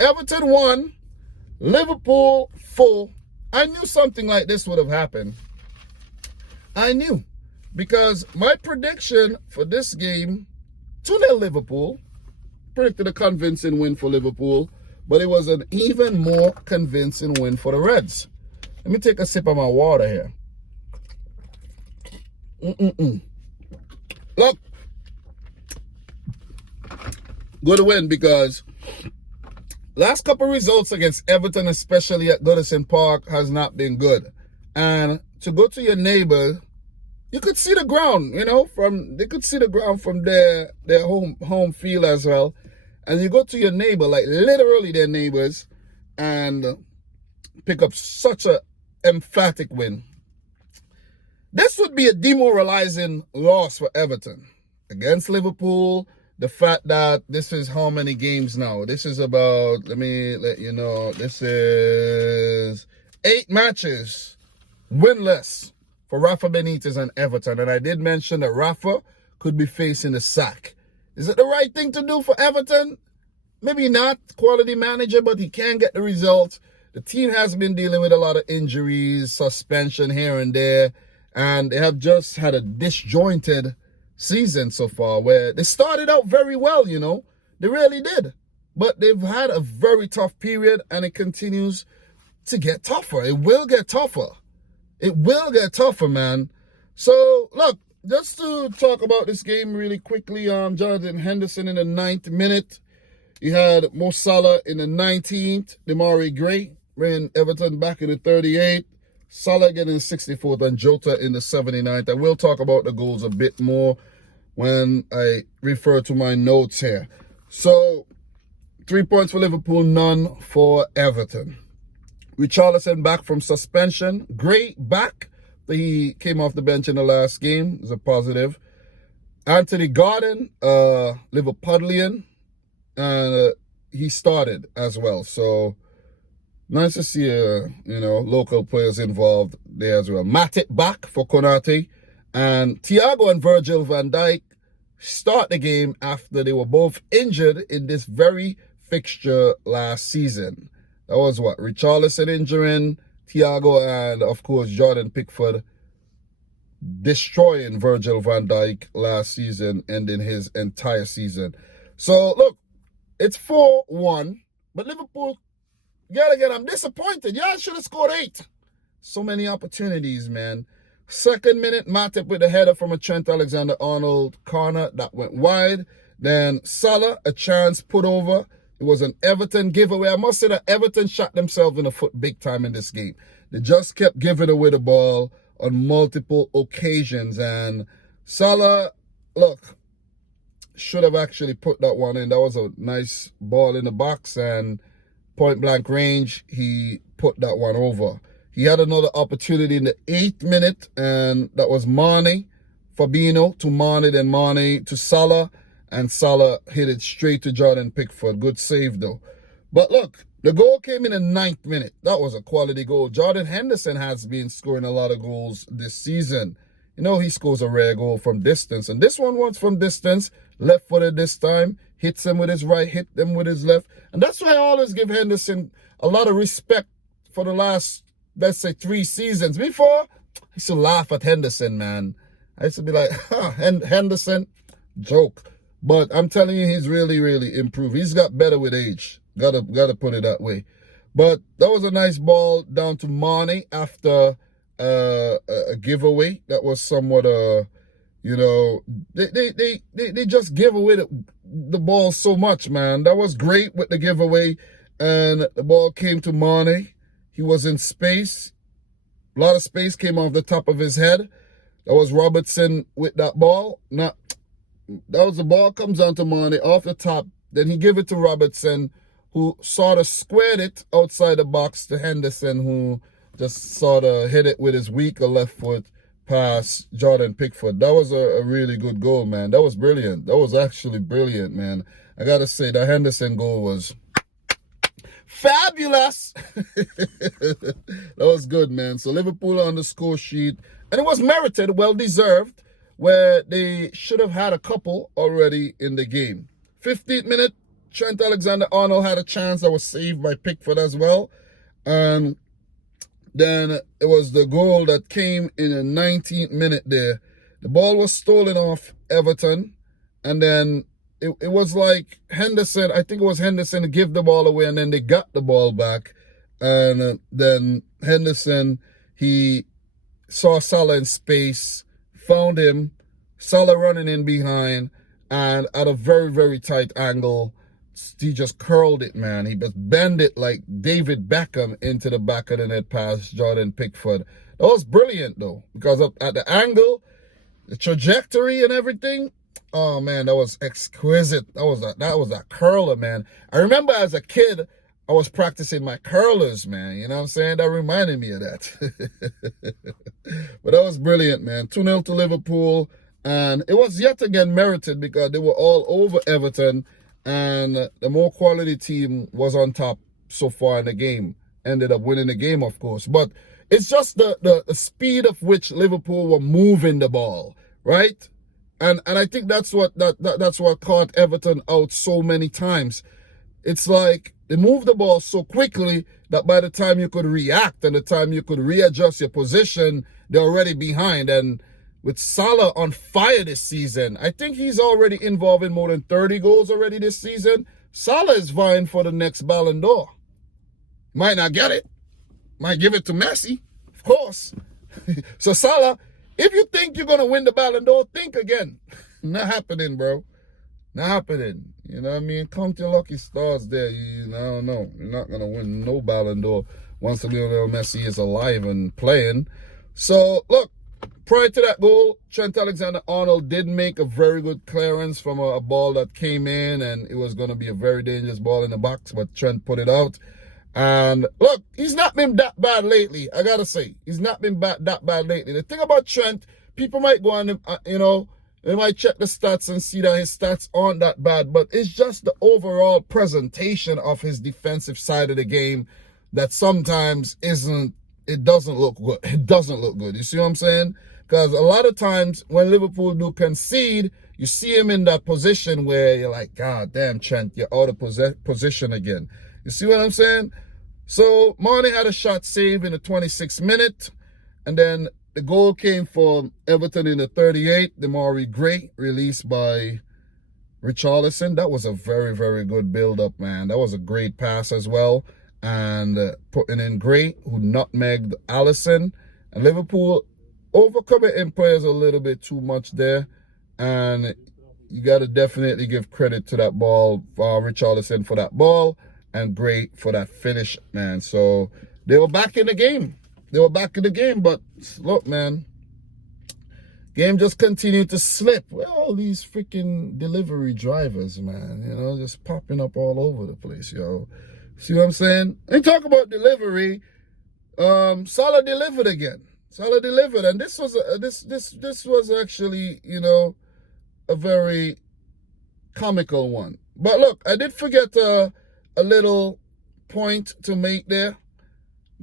Everton 1, Liverpool 4. I knew something like this would have happened. I knew. Because my prediction for this game, 2-0 Liverpool, predicted a convincing win for Liverpool, but it was an even more convincing win for the Reds. Let me take a sip of my water here. Look, good win because last couple results against Everton, especially at Goodison Park, has not been good. And to go to your neighbor, you could see the ground, they could see the ground from their home field as well. And you go to your neighbor, like literally their neighbors, and pick up such a emphatic win. This would be a demoralizing loss for Everton against Liverpool. The fact that this is how many games now? This is about, let me let you know, this is 8 matches winless for Rafa Benitez and Everton. And I did mention that Rafa could be facing the sack. Is it the right thing to do for Everton? Maybe not. Quality manager, but he can get the results. The team has been dealing with a lot of injuries, suspension here and there. And they have just had a disjointed season so far where they started out very well, They really did. But they've had a very tough period and it continues to get tougher. It will get tougher. It will get tougher, man. So, look, just to talk about this game really quickly, Jonathan Henderson in the 9th minute. You had Mo Salah in the 19th. Demarai Gray ran Everton back in the 38th. Salah again in the 64th and Jota in the 79th. I will talk about the goals a bit more when I refer to my notes here. So, 3 points for Liverpool, none for Everton. Richarlison back from suspension. Gray back. He came off the bench in the last game. It's a positive. Anthony Gordon, Liverpudlian, and he started as well. So, nice to see, local players involved there as well. Matip back for Konate. And Thiago and Virgil van Dijk start the game after they were both injured in this very fixture last season. That was what? Richarlison injuring Thiago and, of course, Jordan Pickford destroying Virgil van Dijk last season, ending his entire season. So, look, it's 4-1. But Liverpool, yet again, I'm disappointed. Yeah, I should have scored 8. So many opportunities, man. 2nd minute, Matip with a header from a Trent Alexander-Arnold corner that went wide. Then Salah, a chance put over. It was an Everton giveaway. I must say that Everton shot themselves in the foot big time in this game. They just kept giving away the ball on multiple occasions. And Salah, look, should have actually put that one in. That was a nice ball in the box and point blank range. He put that one over. He had another opportunity in the 8th minute, and that was Mane, Fabinho to Mane, then Mane to Salah. And Salah hit it straight to Jordan Pickford. Good save, though. But look, the goal came in the 9th minute. That was a quality goal. Jordan Henderson has been scoring a lot of goals this season. He scores a rare goal from distance. And this one was from distance, left-footed this time. Hits him with his right, hit them with his left. And that's why I always give Henderson a lot of respect for the last, let's say, 3 seasons. Before, I used to laugh at Henderson, man. I used to be like, Henderson, joke. But I'm telling you, he's really, really improved. He's got better with age. Gotta put it that way. But that was a nice ball down to Mane after a giveaway. That was somewhat they just give away the ball so much, man. That was great with the giveaway, and the ball came to Mane. He was in space. A lot of space came off the top of his head. That was Robertson with that ball. The ball comes down to Mane off the top. Then he gave it to Robertson, who sort of squared it outside the box to Henderson, who just sort of hit it with his weaker left foot past Jordan Pickford. That was a really good goal, man. That was brilliant. That was actually brilliant, man. I got to say, the Henderson goal was fabulous. That was good, man. So Liverpool on the score sheet. And it was merited, well-deserved, where they should have had a couple already in the game. 15th minute, Trent Alexander-Arnold had a chance that was saved by Pickford as well. And then it was the goal that came in the 19th minute there. The ball was stolen off Everton. And then it was like Henderson, I think it was Henderson to give the ball away, and then they got the ball back. And then Henderson, he saw Salah in space, found him, Salah running in behind, and at a very, very tight angle, he just curled it, man. He just bent it like David Beckham into the back of the net past Jordan Pickford. That was brilliant, though, because at the angle, the trajectory and everything, oh, man, that was exquisite. That was a curler, man. I remember as a kid, I was practicing my curlers, man. You know what I'm saying? That reminded me of that. But that was brilliant, man. 2-0 to Liverpool. And it was yet again merited because they were all over Everton. And the more quality team was on top so far in the game. Ended up winning the game, of course. But it's just the speed of which Liverpool were moving the ball, right? And I think that's what caught Everton out so many times. It's like they moved the ball so quickly that by the time you could react and the time you could readjust your position, they're already behind. And with Salah on fire this season, I think he's already involved in more than 30 goals already this season. Salah is vying for the next Ballon d'Or. Might not get it. Might give it to Messi, of course. So Salah, if you think you're going to win the Ballon d'Or, think again. Not happening, bro. Not happening. You know what I mean? Count your lucky stars there. I don't know. You're not going to win no Ballon d'Or once Lionel Messi is alive and playing. So, look, prior to that goal, Trent Alexander-Arnold did make a very good clearance from a ball that came in, and it was going to be a very dangerous ball in the box, but Trent put it out. And look, he's not been that bad lately, I got to say. He's not been that bad lately. The thing about Trent, people might go on, they might check the stats and see that his stats aren't that bad, but it's just the overall presentation of his defensive side of the game that sometimes it doesn't look good. It doesn't look good. You see what I'm saying? Because a lot of times when Liverpool do concede, you see him in that position where you're like, God damn, Trent, you're out of position again. You see what I'm saying? So Mane had a shot saved in the 26th minute, and then the goal came for Everton in the 38th. Demarai Gray released by Richarlison. That was a very, very good build-up, man. That was a great pass as well. And putting in Gray, who nutmegged Alisson. And Liverpool overcommitting players a little bit too much there. And you got to definitely give credit to that ball, Richarlison for that ball, and Gray for that finish, man. So they were back in the game. But look, man, game just continued to slip. Where are all these freaking delivery drivers, man? You know, just popping up all over the place, yo. See what I'm saying? And talk about delivery. Salah delivered again. Salah delivered, and this was this was actually, a very comical one. But look, I did forget a little point to make there.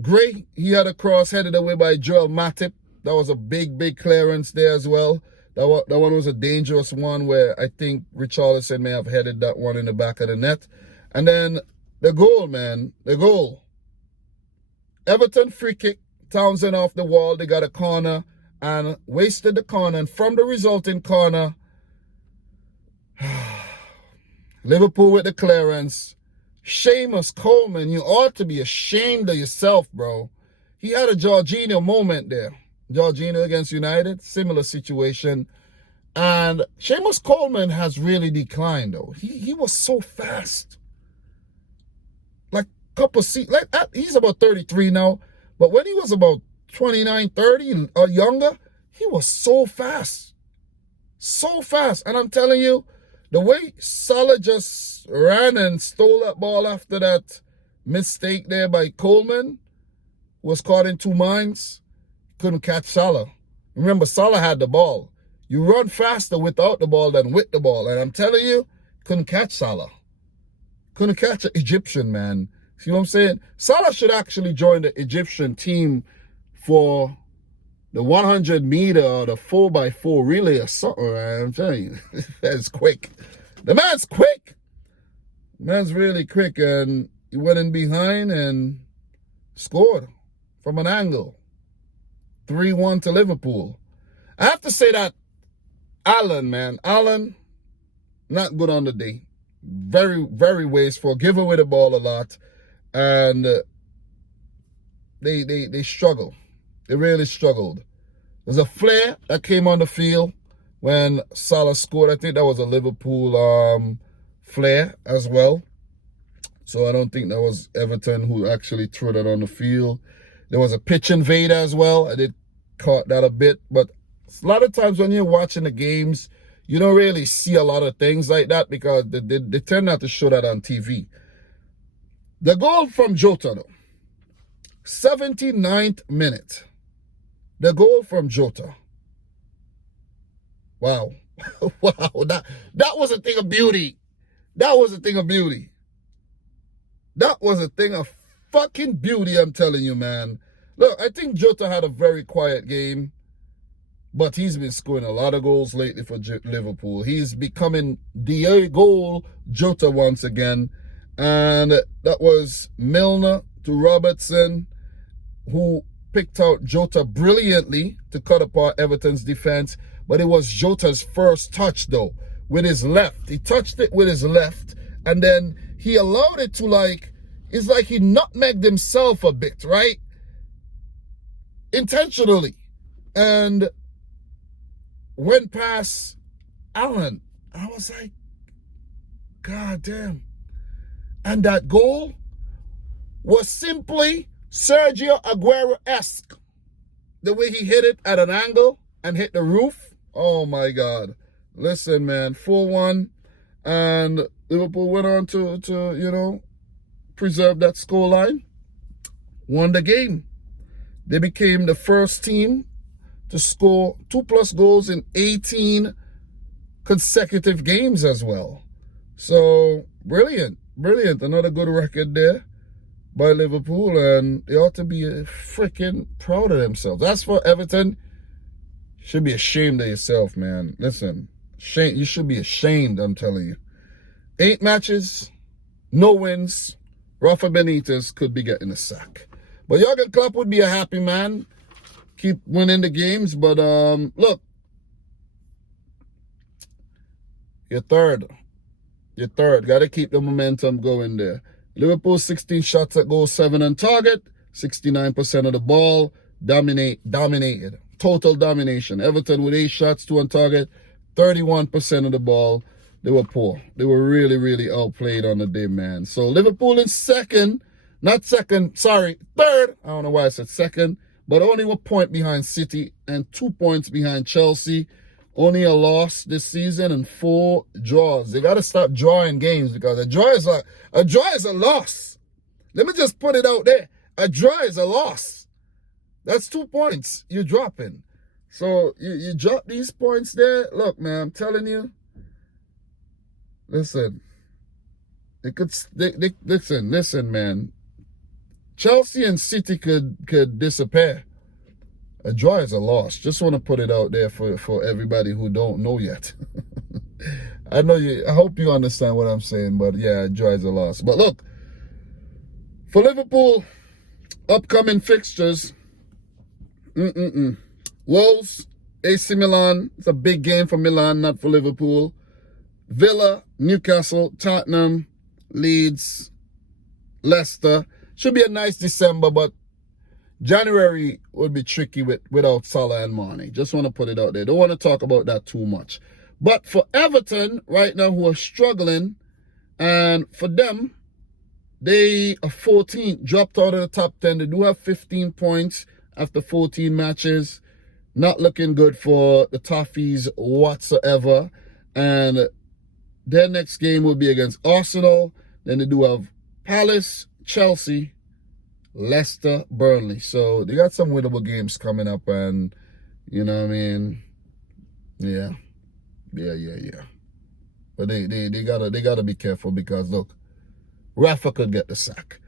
Gray, he had a cross headed away by Joel Matip. That was a big clearance there as well. That one was a dangerous one where I think Richarlison may have headed that one in the back of the net. And then the goal, man, the goal. Everton free kick, Townsend off the wall. They got a corner and wasted the corner. And from the resulting corner, Liverpool with the clearance. Seamus Coleman, you ought to be ashamed of yourself, bro. He had a Jorginho moment there. Jorginho against United, similar situation. And Seamus Coleman has really declined, though. He was so fast. Like he's about 33 now. But when he was about 29, 30 or younger, he was so fast. So fast. And I'm telling you, the way Salah just ran and stole that ball after that mistake there by Coleman, was caught in two minds, couldn't catch Salah. Remember, Salah had the ball. You run faster without the ball than with the ball. And I'm telling you, couldn't catch Salah. Couldn't catch an Egyptian, man. See what I'm saying? Salah should actually join the Egyptian team for the 100-meter or the 4x4 relay or something, man. I'm telling you, that's quick. The man's quick. Man's really quick, and he went in behind and scored from an angle. 3-1 to Liverpool. I have to say that Allen, not good on the day. Very, very wasteful. Give away the ball a lot. And they struggle. They really struggled. There's a flare that came on the field when Salah scored. I think that was a Liverpool flare as well. So I don't think that was Everton who actually threw that on the field. There was a pitch invader as well. I did caught that a bit. But a lot of times when you're watching the games, you don't really see a lot of things like that because they tend not to show that on TV. The goal from Jota, though. 79th minute. The goal from Jota. Wow. Wow. That was a thing of beauty. That was a thing of beauty. That was a thing of fucking beauty, I'm telling you, man. Look, I think Jota had a very quiet game, but he's been scoring a lot of goals lately for Liverpool. He's becoming the goal Jota once again. And that was Milner to Robertson, who picked out Jota brilliantly to cut apart Everton's defense. But it was Jota's first touch, though, with his left. He touched it with his left, and then he allowed it to, it's like he nutmegged himself a bit, right? Intentionally. And went past Allen. I was like, God damn. And that goal was simply Sergio Aguero-esque. The way he hit it at an angle and hit the roof. Oh, my God. Listen, man, 4-1. And Liverpool went on to preserve that scoreline. Won the game. They became the first team to score 2+ goals in 18 consecutive games as well. So, brilliant. Brilliant. Another good record there by Liverpool, and they ought to be freaking proud of themselves. As for Everton, you should be ashamed of yourself, man. Listen, you should be ashamed, I'm telling you. 8 matches, no wins. Rafa Benitez could be getting a sack. But Jurgen Klopp would be a happy man. Keep winning the games, but look, you're third. Got to keep the momentum going there. Liverpool 16 shots at goal, 7 on target, 69% of the ball, dominated. Total domination. Everton with 8 shots, 2 on target, 31% of the ball. They were poor. They were really, really outplayed on the day, man. So Liverpool in third. I don't know why I said second, but only 1 point behind City and 2 points behind Chelsea. Only a loss this season and 4 draws. They got to stop drawing games because a draw is a loss. Let me just put it out there. A draw is a loss. That's 2 points you're dropping. So you drop these points there. Look, man, I'm telling you. Listen. Listen, man. Chelsea and City could disappear. A draw is a loss. Just want to put it out there for everybody who don't know yet. I hope you understand what I'm saying, but yeah, a draw is a loss. But look, for Liverpool, upcoming fixtures, Wolves, AC Milan. It's a big game for Milan, not for Liverpool. Villa, Newcastle, Tottenham, Leeds, Leicester. Should be a nice December, but January would be tricky without Salah and Mane. Just want to put it out there. Don't want to talk about that too much. But for Everton, right now, who are struggling, and for them, they are 14th, dropped out of the top 10. They do have 15 points after 14 matches. Not looking good for the Toffees whatsoever. And their next game will be against Arsenal. Then they do have Palace, Chelsea, Leicester, Burnley. So they got some winnable games coming up, and you know what I mean? Yeah. But they gotta be careful because look, Rafa could get the sack.